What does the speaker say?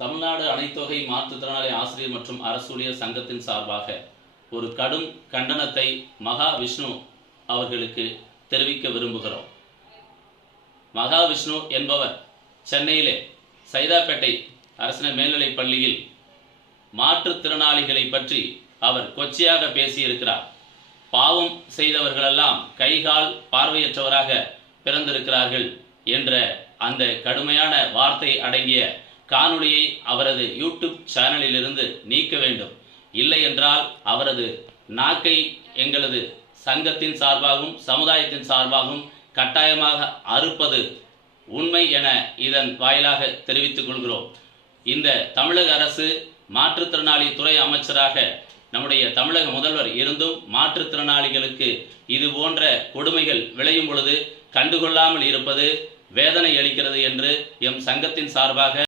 தமிழ்நாடு அனைத்தொகை மாற்றுத்திறனாளி ஆசிரியர் மற்றும் அரசு ஊழியர் சங்கத்தின் சார்பாக ஒரு கடும் கண்டனத்தை மகாவிஷ்ணு அவர்களுக்கு தெரிவிக்க விரும்புகிறோம். மகாவிஷ்ணு என்பவர் சென்னையிலே சைதாப்பேட்டை அரசின மேல்நிலைப் பள்ளியில் மாற்றுத்திறனாளிகளை பற்றி அவர் கொச்சையாக பேசியிருக்கிறார். பாவம் செய்தவர்களெல்லாம் கைகால் பார்வையற்றவராக பிறந்திருக்கிறார்கள் என்ற அந்த கடுமையான வார்த்தை அடங்கிய காணொளியை அவரது யூடியூப் சேனலிலிருந்து நீக்க வேண்டும். இல்லை என்றால் அவரது நாக்கை எங்களது சங்கத்தின் சார்பாகவும் சமுதாயத்தின் சார்பாகவும் கட்டாயமாக அறுப்பது உண்மை என இதன் வாயிலாக தெரிவித்துக் கொள்கிறோம். இந்த தமிழக அரசு மாற்றுத்திறனாளி துறை அமைச்சராக நம்முடைய தமிழக முதல்வர் இருந்தும் மாற்றுத்திறனாளிகளுக்கு இது போன்ற கொடுமைகள் விளையும் பொழுது கண்டுகொள்ளாமல் இருப்பது வேதனை அளிக்கிறது என்று எம் சங்கத்தின் சார்பாக